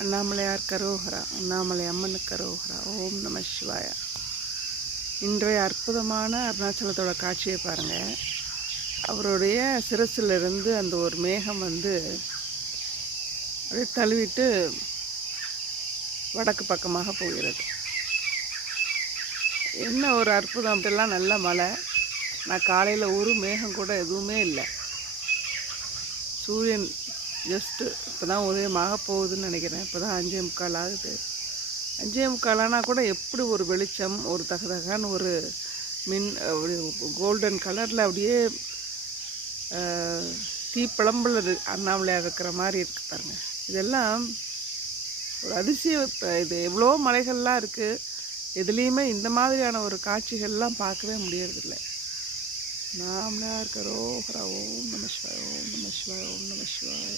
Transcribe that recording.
அண்ணாமலையார் கரோகரா, அண்ணாமலை அம்மனுக்கு கரோகரா. ஓம் நம சிவாயா. இன்றைய அற்புதமான அருணாச்சலத்தோட காட்சியை பாருங்கள். அவருடைய சிரசிலிருந்து அந்த ஒரு மேகம் அப்படியே தழுவிட்டு வடக்கு பக்கமாக போகிறது. என்ன ஒரு அற்புதம்! அப்படிலாம் நல்ல மழை. நான் காலையில் ஒரு மேகம் கூட எதுவுமே இல்லை. சூரியன் ஜஸ்ட்டு இப்போ தான் உதயமாக போகுதுன்னு நினைக்கிறேன். இப்போ தான் 5:45 ஆகுது. 5:45 ஆனால் கூட எப்படி ஒரு வெளிச்சம், ஒரு தகதகான்னு ஒரு அப்படி கோல்டன் கலரில் அப்படியே தீப்பிழம்பில் அண்ணாமலையாக இருக்கிற மாதிரி இருக்குது பாருங்கள். இதெல்லாம் ஒரு அதிசயம். இது எவ்வளோ மலைகள்லாம் இருக்குது, எதுலேயுமே இந்த மாதிரியான ஒரு காட்சிகள்லாம் பார்க்கவே முடியறதில்லை. அண்ணாமலையார் கரோகரா. ஓம் நம சிவாய, ஓம் நம சிவாய, ஓம் நம சிவாய.